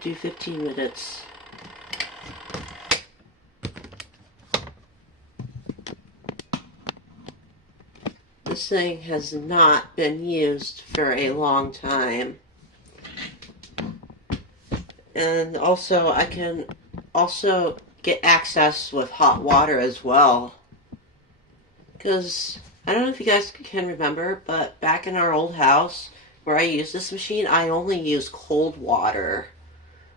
do 15 minutes. This thing has not been used for a long time. And also, I can also get access with hot water as well. Because, I don't know if you guys can remember, but back in our old house where I used this machine, I only used cold water.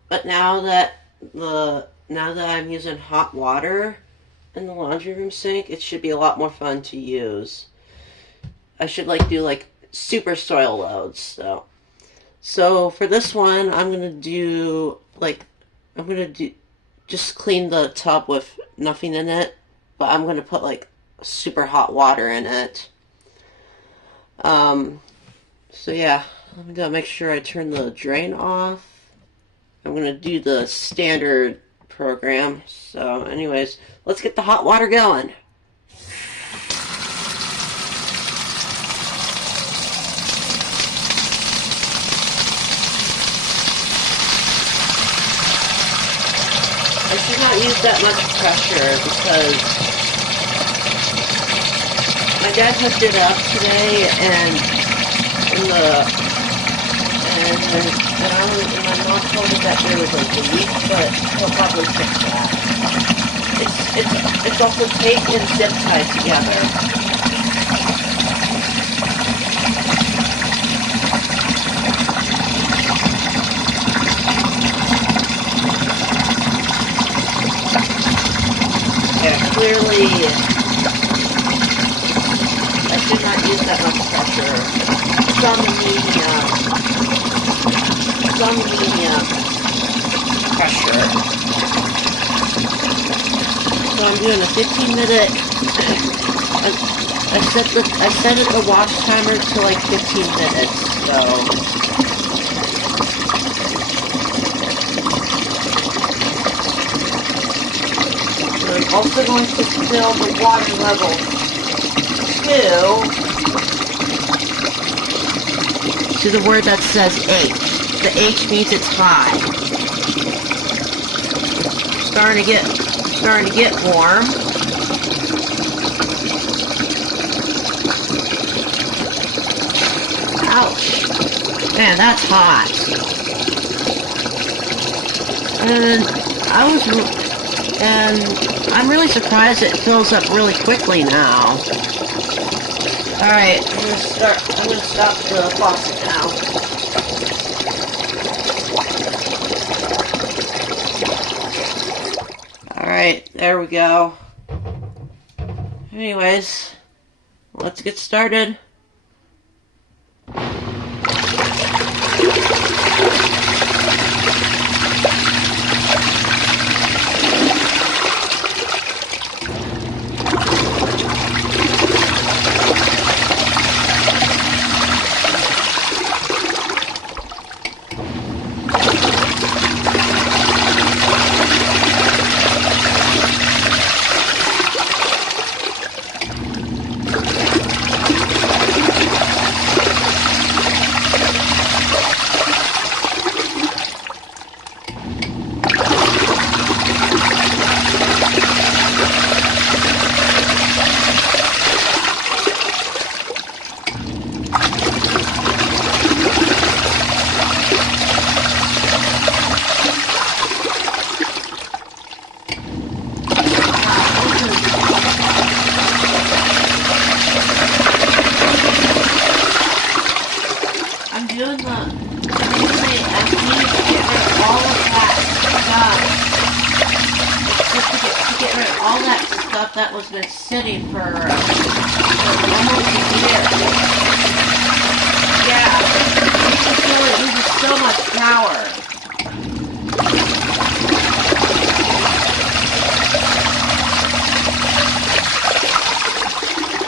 But now that I'm using hot water in the laundry room sink, it should be a lot more fun to use. I should do super soil loads. So for this one, I'm gonna just clean the tub with nothing in it, but I'm gonna put super hot water in it. So yeah, I'm gonna make sure I turn the drain off. I'm gonna do the standard program. So anyways, let's get the hot water going. I should not use that much pressure because my dad hooked it up today and my mom told me that there was a leak, but he'll probably fix that. It's also taped and zip tied together. Clearly, I should not use that much pressure. It's on the medium. It's on the medium pressure. So I'm doing a 15-minute. I set it the wash timer to 15 minutes. So. I'm also going to fill the water level to the word that says H. The H means it's high. Starting to get warm. Ouch. Man, that's hot. And I'm really surprised it fills up really quickly now. Alright, I'm gonna stop the faucet now. Alright, there we go. Anyways, let's get started. That was been sitting for almost a year. Yeah, it uses so much power.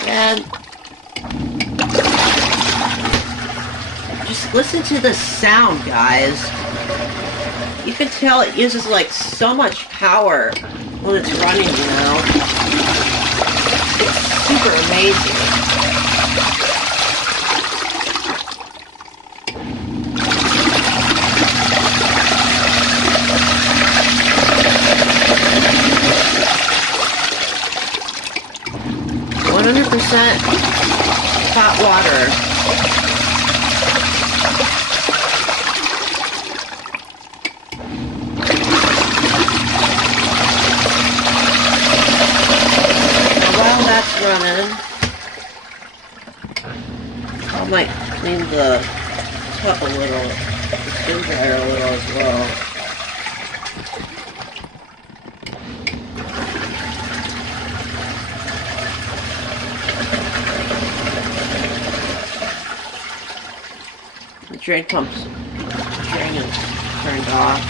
And just listen to the sound, guys. You can tell it uses so much power when it's running, It's super amazing. hot water. Now, while that's running, I might clean the tub a little, the spin dryer a little as well. The drain is turned off.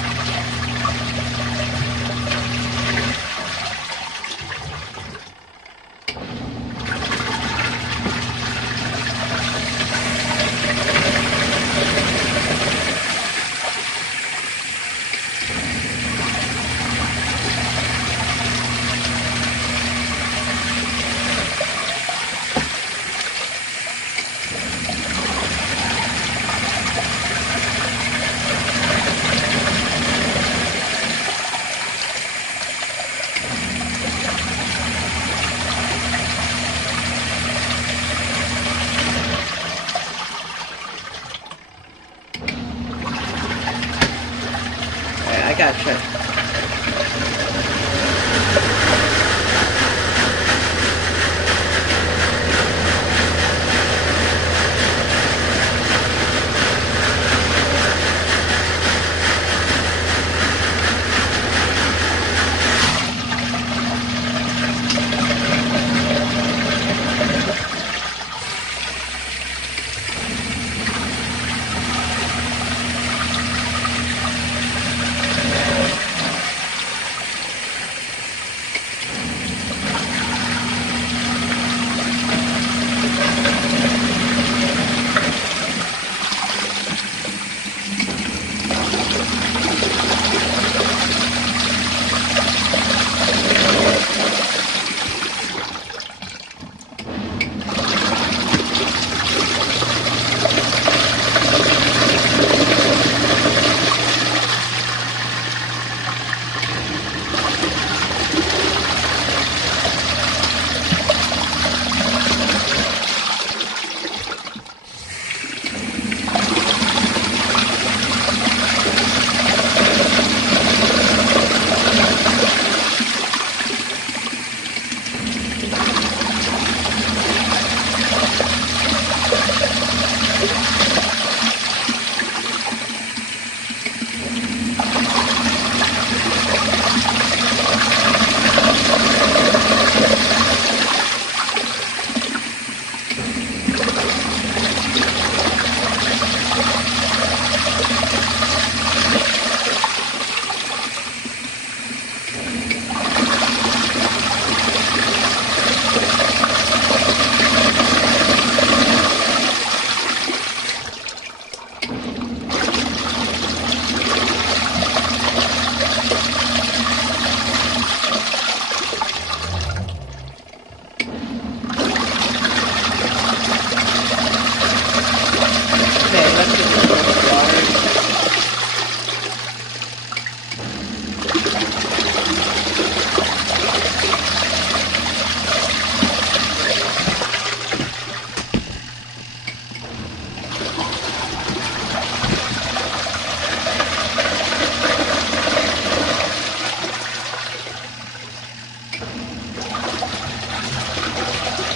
I gotcha.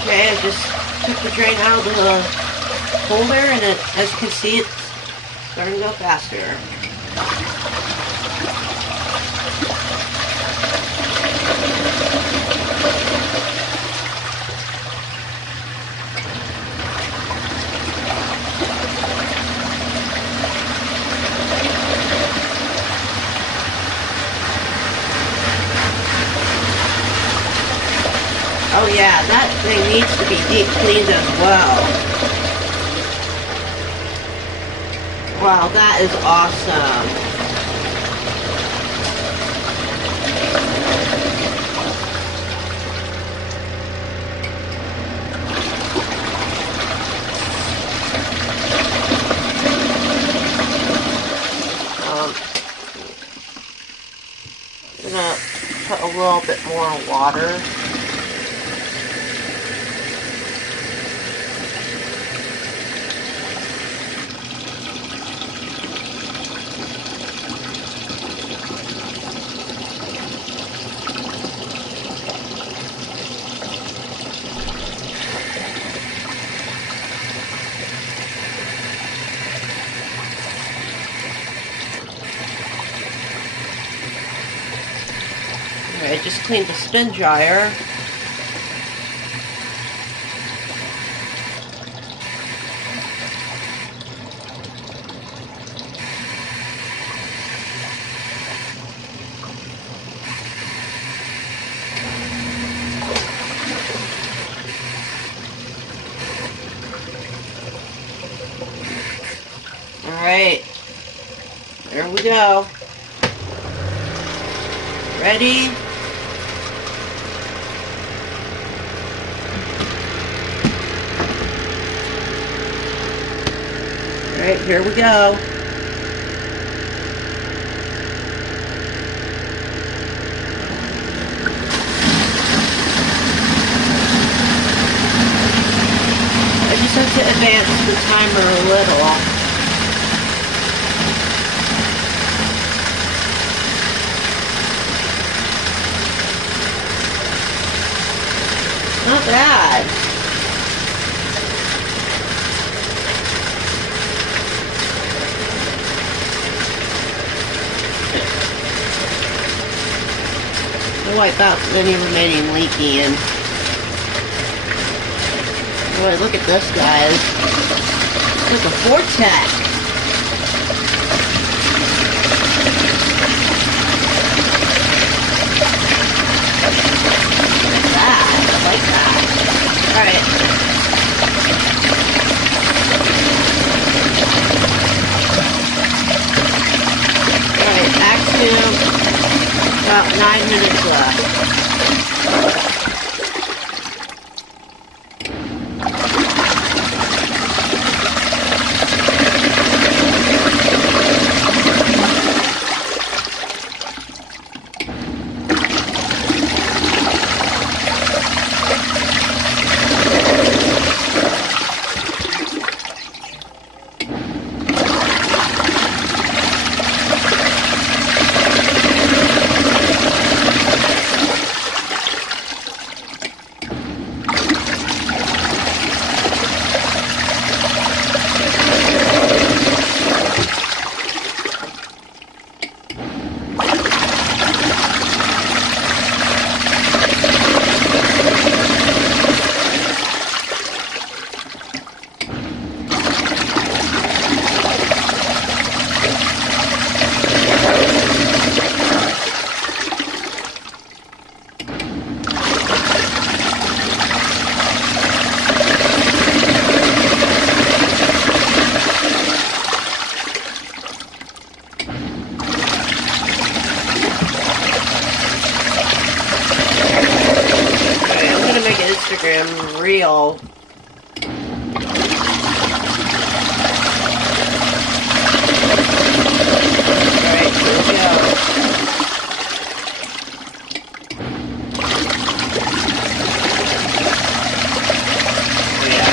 Okay, I just took the drain out of the holder, and as you can see, it's starting to go faster. Oh yeah, that thing needs to be deep cleaned as well. Wow, that is awesome. I'm gonna put a little bit more water. I just cleaned the spin dryer. Alright, there we go. Ready? Alright, here we go. I just have to advance the timer a little. Not bad. I'll wipe out any remaining leaking. Boy, look at this, guys. It's like a vortex. I like that. Alright. Alright, act 2. About 9 minutes left. Instagram reel. Alright, here we go. Yeah,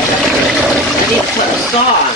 I need to put a song.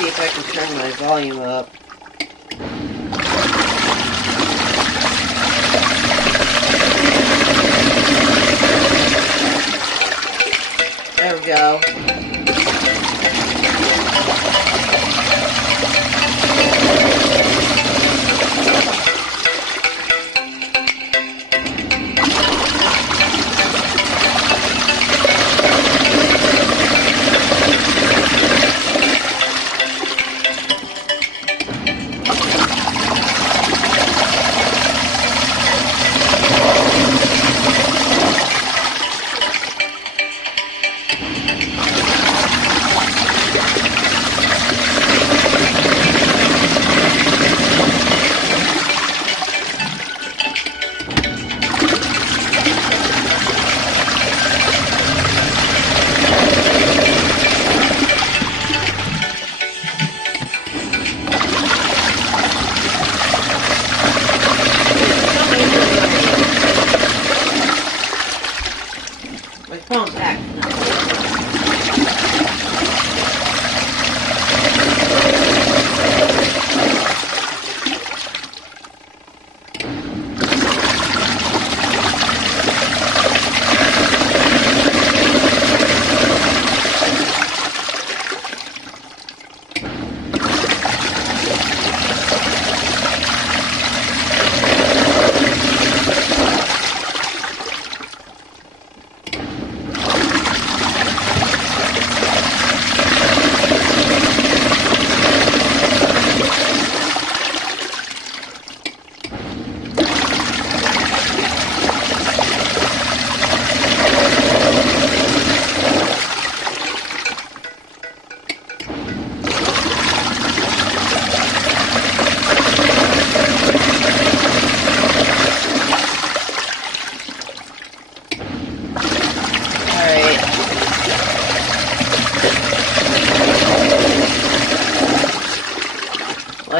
If I can turn my volume up. There we go.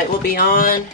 light will be on.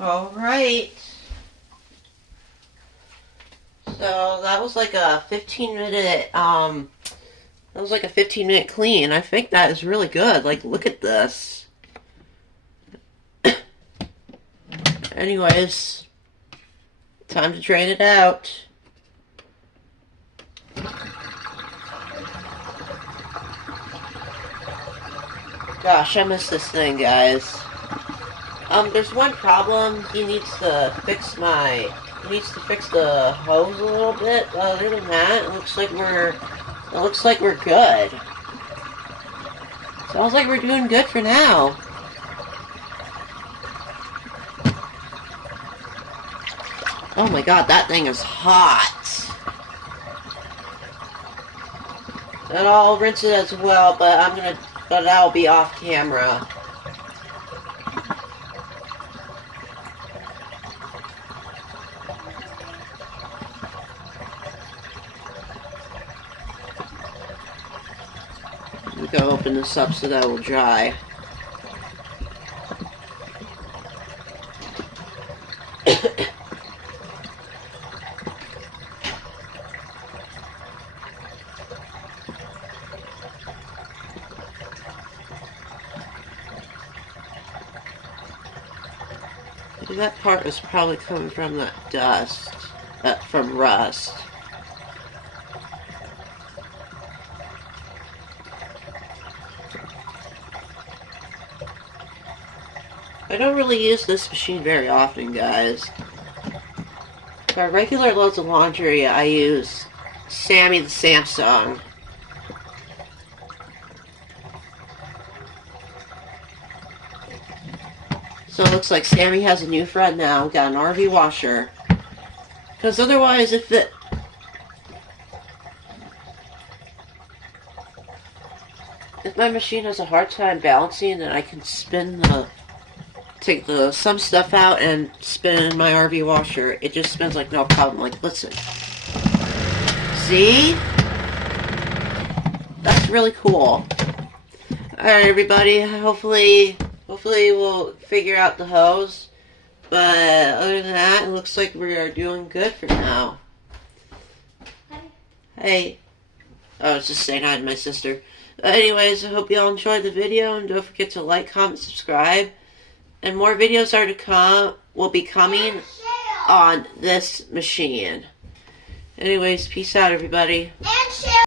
Alright. So that was like a 15-minute, that was like a 15-minute clean. I think that is really good. Like, look at this. Anyways, time to drain it out. Gosh, I miss this thing, guys. There's one problem. He needs to fix the hose a little bit. But other than that, it looks like we're good. Sounds like we're doing good for now. Oh my god, that thing is hot. And I'll rinse it as well, but that'll be off camera. We gotta open this up so that it will dry. That part was probably coming from that dust, from rust. don't really use this machine very often, guys. For regular loads of laundry, I use Sammy the Samsung. So it looks like Sammy has a new friend now. Got an RV washer. Because otherwise, if my machine has a hard time balancing, then I can take some stuff out and spin it in my RV washer. It just spins like no problem. Like, listen. See? That's really cool. Alright, everybody. Hopefully we'll figure out the hose. But other than that, it looks like we are doing good for now. Hi. Hey. I was just saying hi to my sister. Anyways, I hope you all enjoyed the video, and don't forget to like, comment, subscribe. And more videos will be coming on this machine. Anyways, peace out, everybody.